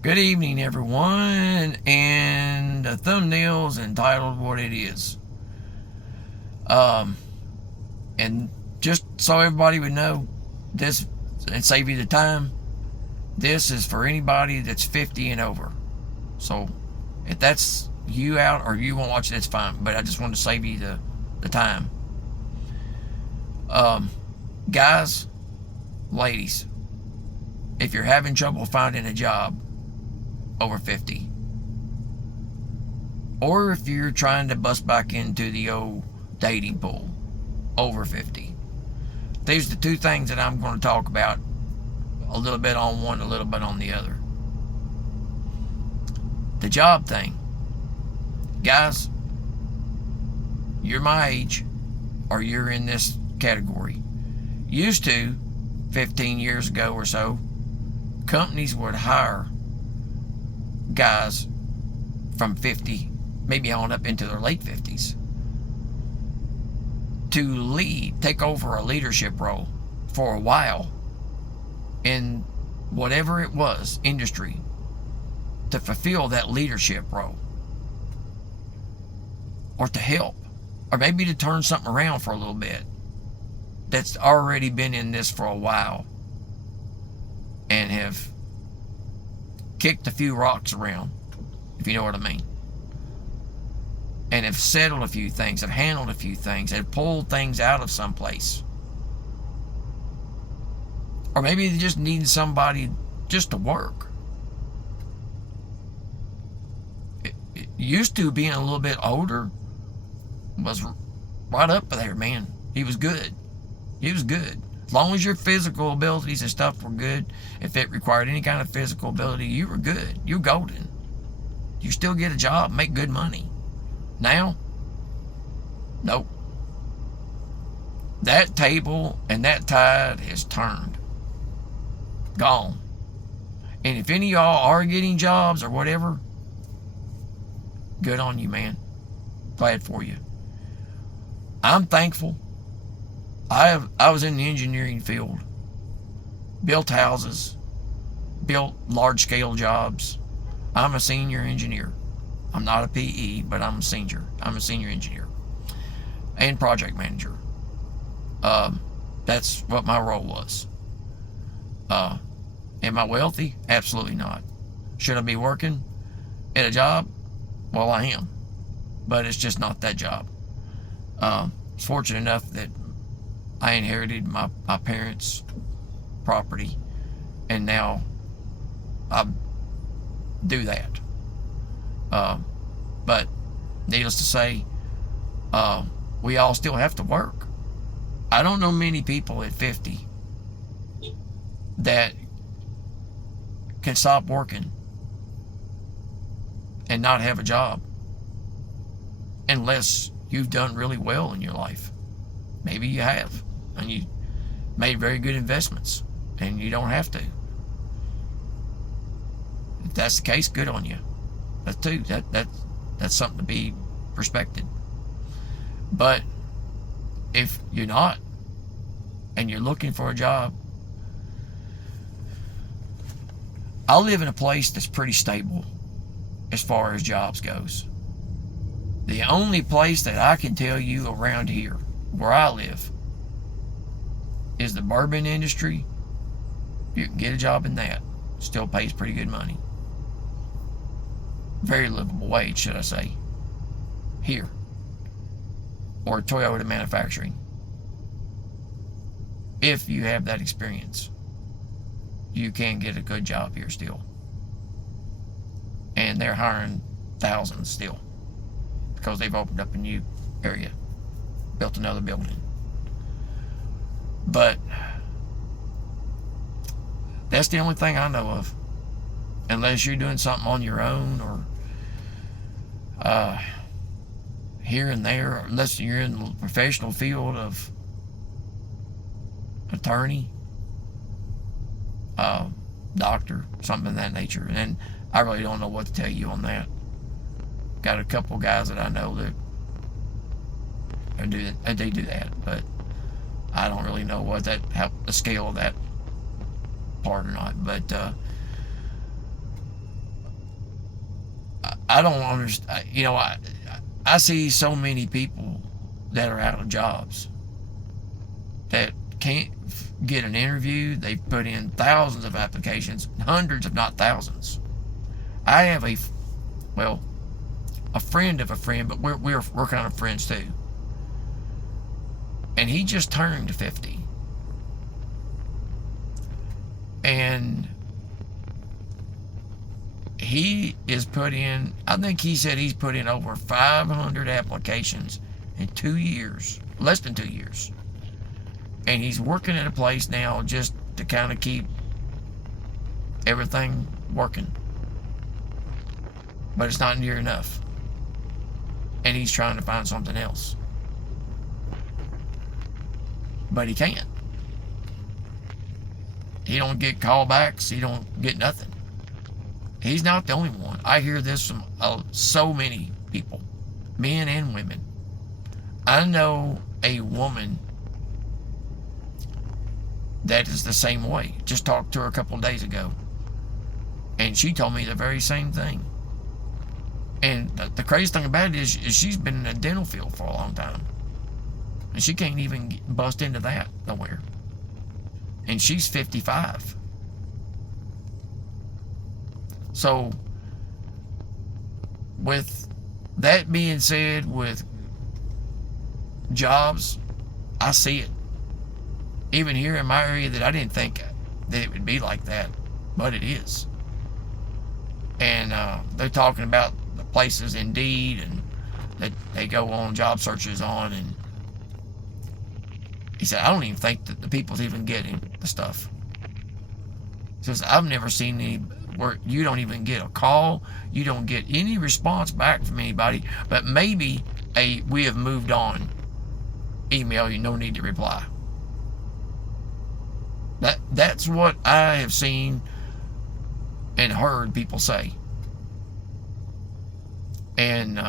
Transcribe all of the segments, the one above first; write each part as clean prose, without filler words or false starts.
Good evening, everyone, and the thumbnail's entitled what it is. Um, and just so everybody would know, this and save you the time, this is for anybody that's 50 and over. So if that's you out or you won't watch it, that's fine. But I just wanted to save you the time. Um, Guys, ladies, if you're having trouble finding a job over 50, or if you're trying to bust back into the old dating pool over 50, these are the two things that I'm going to talk about, a little bit on one, a little bit on the other. The job thing. Guys, you're my age, or you're in this category. Used to, 15 years ago or so, companies would hire guys from 50, maybe on up into their late 50s, to take over a leadership role for a while in whatever it was, industry, to fulfill that leadership role, or to help, or maybe to turn something around for a little bit that's already been in this for a while and have kicked a few rocks around, if you know what I mean, and have settled a few things, have handled a few things, have pulled things out of someplace. Or maybe they just need somebody just to work. It used to, being a little bit older was right up there, man. He was good. He was good. As long as your physical abilities and stuff were good, if it required any kind of physical ability, you were good. You were golden. You still get a job, make good money. Now, nope. That table and that tide has turned. Gone. And if any of y'all are getting jobs or whatever, good on you, man. Glad for you. I'm thankful. I was in the engineering field. Built houses. Built large-scale jobs. I'm a senior engineer. I'm not a PE, but I'm a senior. I'm a senior engineer and project manager. That's what my role was. Am I wealthy? Absolutely not. Should I be working at a job? Well, I am, but it's just not that job. I was fortunate enough that I inherited my parents' property, and now I do that. But needless to say, we all still have to work. I don't know many people at 50 that can stop working and not have a job unless you've done really well in your life. Maybe you have, and you made very good investments, and you don't have to. If that's the case, good on you. That's something to be respected. But if you're not, and you're looking for a job, I live in a place that's pretty stable as far as jobs goes. The only place that I can tell you around here, where I live, is the bourbon industry. You can get a job in that. Still pays pretty good money. Very livable wage, should I say. Here. Or Toyota manufacturing. If you have that experience, you can get a good job here still. And they're hiring thousands still, because they've opened up a new area, built another building. But that's the only thing I know of, unless you're doing something on your own, or here and there, unless you're in the professional field of attorney, doctor, something of that nature. And I really don't know what to tell you on that. Got a couple guys that I know that they do that, but I don't really know what how the scale of that part or not. But I don't understand. I see so many people that are out of jobs that can't get an interview. They've put in thousands of applications, hundreds if not thousands. I have a friend of a friend, but we're kind of friends too. And he just turned 50. And he is put in, I think he said he's put in over 500 applications in 2 years, less than 2 years. And he's working at a place now just to kind of keep everything working. But it's not near enough. And he's trying to find something else. But he can't. He don't get callbacks. He don't get nothing. He's not the only one. I hear this from so many people, men and women. I know a woman that is the same way. Just talked to her a couple of days ago. And she told me the very same thing. And the crazy thing about it is she's been in the dental field for a long time. And she can't even bust into that nowhere. And she's 55. So, with that being said, with jobs, I see it. Even here in my area, that I didn't think that it would be like that, but it is. And they're talking about the places Indeed and that they go on job searches on, and he said, I don't even think that the people's even getting the stuff. He says, I've never seen any where you don't even get a call, you don't get any response back from anybody, but maybe a "we have moved on" email, you no need to reply. That's what I have seen and heard people say. And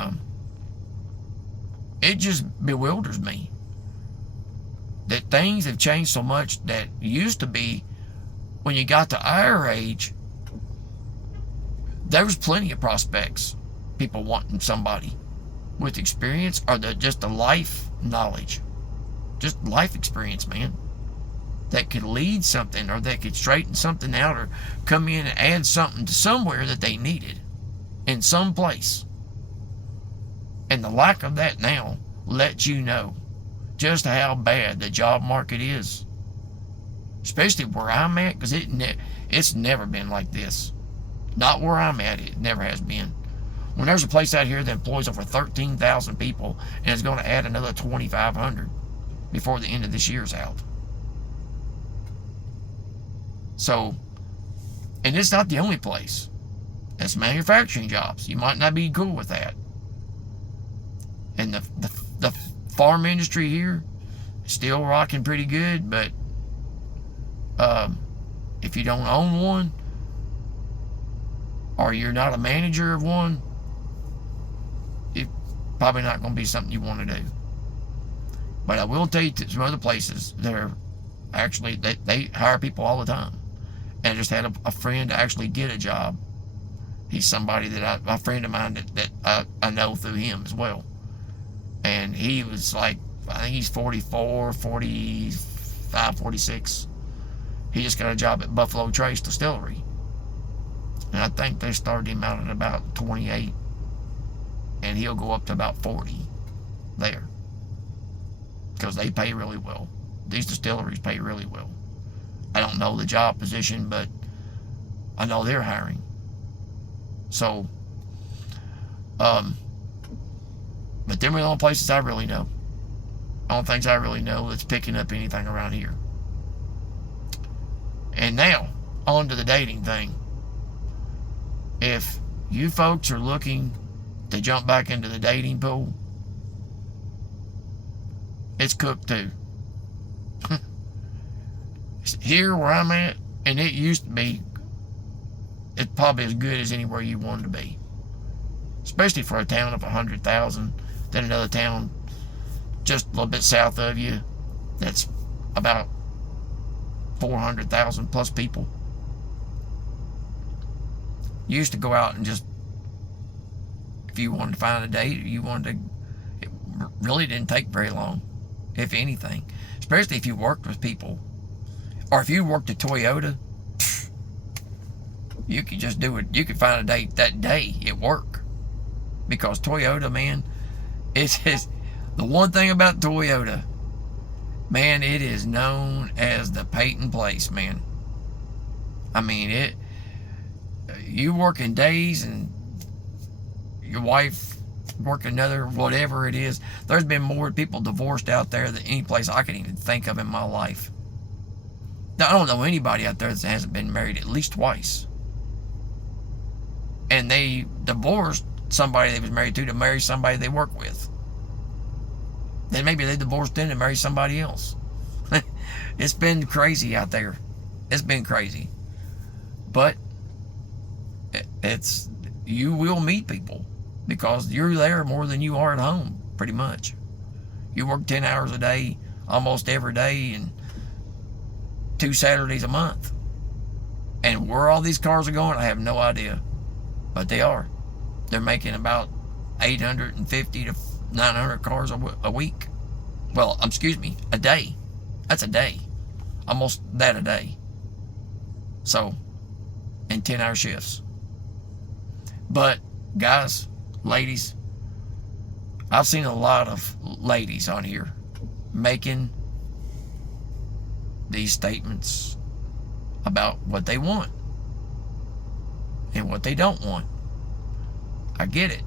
it just bewilders me that things have changed so much that used to be, when you got to our age, there was plenty of prospects, people wanting somebody with experience or just the life knowledge, just life experience, man, that could lead something or that could straighten something out or come in and add something to somewhere that they needed in some place. And the lack of that now lets you know just how bad the job market is, especially where I'm at, because it's never been like this. Not where I'm at, it never has been. When there's a place out here that employs over 13,000 people and is going to add another 2,500 before the end of this year's out. So, and it's not the only place. It's manufacturing jobs. You might not be cool with that. And the farm industry here is still rocking pretty good, but if you don't own one, or you're not a manager of one, it's probably not going to be something you want to do. But I will tell you, some other places, they're actually, they hire people all the time. And I just had a friend actually get a job. He's somebody that a friend of mine that I know through him as well. And he was like, I think he's 44, 45, 46. He just got a job at Buffalo Trace Distillery. And I think they started him out at about 28. And he'll go up to about 40 there. Because they pay really well. These distilleries pay really well. I don't know the job position, but I know they're hiring. So, but them are the only places I really know. Only things I really know that's picking up anything around here. And now, on to the dating thing. If you folks are looking to jump back into the dating pool, it's cooked too. Here where I'm at, and it used to be, it's probably as good as anywhere you wanted to be. Especially for a town of 100,000, then another town just a little bit south of you that's about 400,000 plus people. You used to go out and just If you wanted to find a date, you wanted to, it really didn't take very long, if anything. Especially if you worked with people. Or if you worked at Toyota, you could just do it. You could find a date that day at work. Because Toyota, man, it's the one thing about Toyota, man, it is known as the Peyton place, man. I mean, you working days and your wife working another, whatever it is. There's been more people divorced out there than any place I can even think of in my life. Now, I don't know anybody out there that hasn't been married at least twice. And they divorced somebody they was married to marry somebody they work with. Then maybe they divorced them to marry somebody else. It's been crazy out there. It's been crazy. But you will meet people because you're there more than you are at home, pretty much. You work 10 hours a day, almost every day, and 2 Saturdays a month. And where all these cars are going, I have no idea. But they are. They're making about 850 to 900 cars a week. Well, excuse me, a day. That's a day. Almost that a day. So, in 10-hour shifts. But, guys, ladies, I've seen a lot of ladies on here making these statements about what they want and what they don't want. I get it.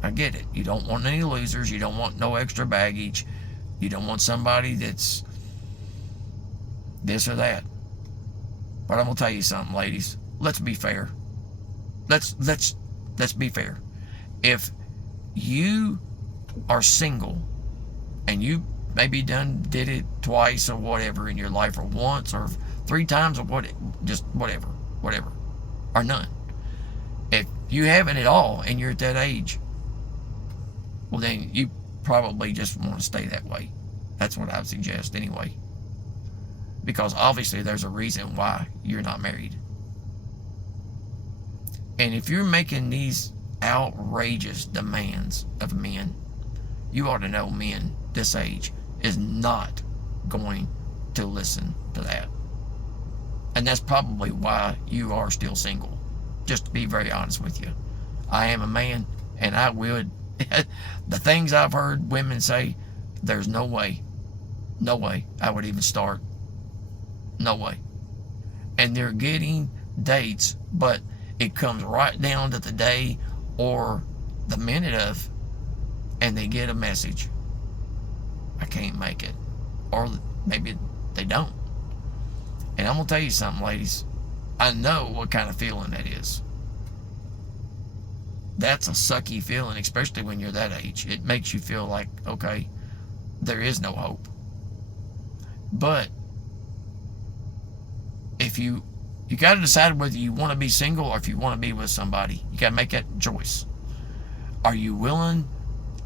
I get it. You don't want any losers. You don't want no extra baggage. You don't want somebody that's this or that. But I'm gonna tell you something, ladies. Let's be fair. Let's be fair. If you are single and you maybe did it twice or whatever in your life, or once or 3 times, or just whatever, or none. If you haven't at all and you're at that age, well, then you probably just want to stay that way. That's what I would suggest anyway. Because obviously there's a reason why you're not married. And if you're making these outrageous demands of men, you ought to know men this age is not going to listen to that. And that's probably why you are still single. Just to be very honest with you. I am a man, and I would, the things I've heard women say, there's no way I would even start. No way. And they're getting dates, but it comes right down to the day or the minute of, and they get a message. I can't make it. Or maybe they don't. And I'm going to tell you something, ladies. I know what kind of feeling that is. That's a sucky feeling, especially when you're that age. It makes you feel like, okay, there is no hope. But if you got to decide whether you want to be single or if you want to be with somebody. You got to make that choice. Are you willing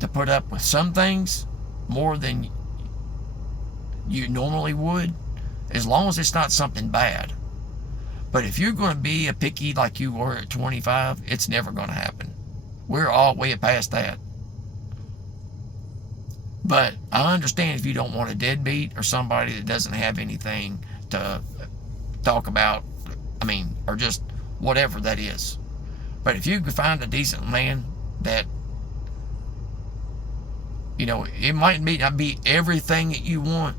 to put up with some things more than you normally would? As long as it's not something bad. But if you're going to be a picky like you were at 25, it's never going to happen. We're all way past that. But I understand if you don't want a deadbeat or somebody that doesn't have anything to talk about, or just whatever that is. But if you could find a decent man that, it might not be everything that you want,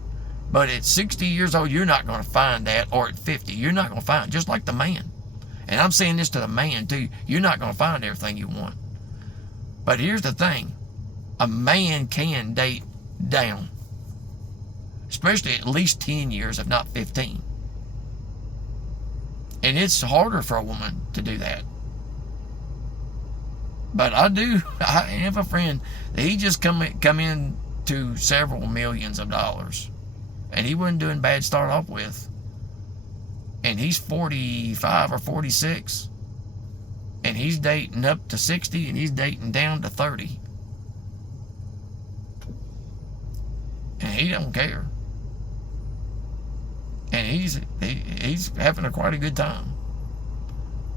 but at 60 years old, you're not going to find that, or at 50, you're not going to find it, just like the man. And I'm saying this to the man, too. You're not going to find everything you want. But here's the thing. A man can date down. Especially at least 10 years, if not 15. And it's harder for a woman to do that. But I have a friend that he just come in to several millions of dollars. And he wasn't doing bad to start off with. And he's 45 or 46. And he's dating up to 60, and he's dating down to 30. And he don't care. And he's having quite a good time.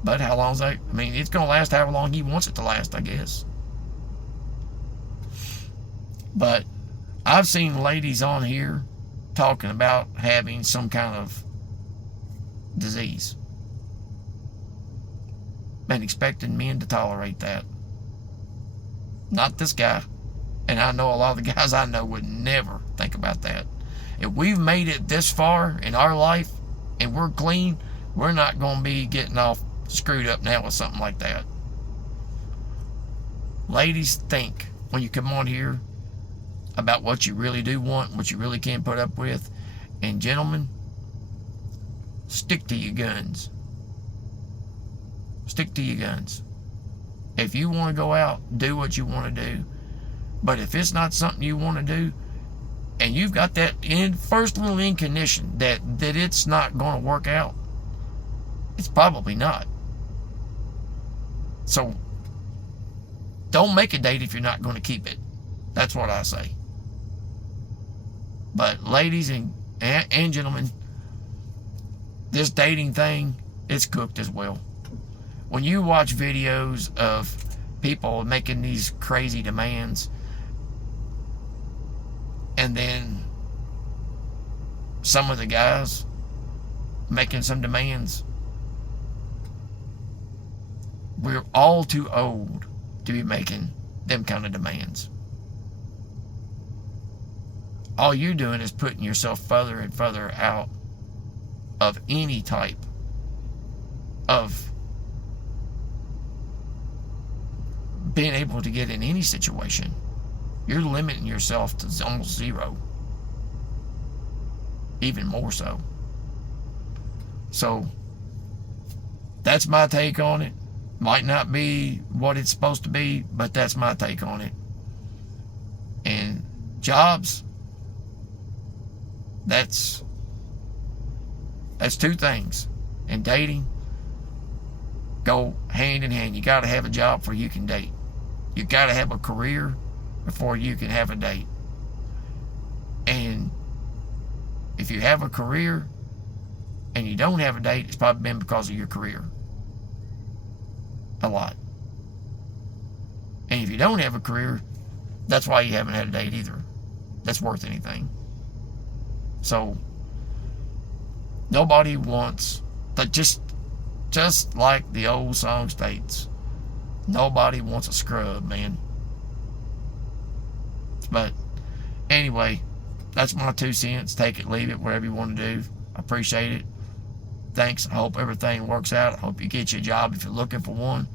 But how long's that? I mean, it's going to last however long he wants it to last, I guess. But I've seen ladies on here talking about having some kind of disease and expecting men to tolerate that. Not this guy. And I know a lot of the guys I know would never think about that. If we've made it this far in our life and we're clean, we're not going to be getting all screwed up now with something like that. Ladies, think when you come on here about what you really do want, what you really can put up with. And gentlemen, stick to your guns. Stick to your guns. If you want to go out, do what you want to do. But if it's not something you want to do, and you've got that first little inclination that it's not going to work out, it's probably not. So don't make a date if you're not going to keep it. That's what I say. But ladies and gentlemen, this dating thing, it's cooked as well. When you watch videos of people making these crazy demands, and then some of the guys making some demands, we're all too old to be making them kind of demands. All you're doing is putting yourself further and further out of any type of being able to get in any situation. You're limiting yourself to almost zero. Even more so. So, that's my take on it. Might not be what it's supposed to be, but that's my take on it. And jobs, that's two things. And dating go hand in hand. You got to have a job before you can date. You got to have a career before you can have a date. And if you have a career and you don't have a date, it's probably been because of your career. A lot. And if you don't have a career, that's why you haven't had a date either. That's worth anything. So, nobody wants, but just like the old song states, nobody wants a scrub, man. But anyway, that's my 2 cents. Take it, leave it, whatever you want to do. I appreciate it. Thanks. I hope everything works out. I hope you get you a job if you're looking for one.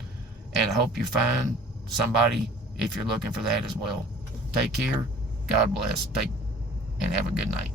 And I hope you find somebody if you're looking for that as well. Take care. God bless. And have a good night.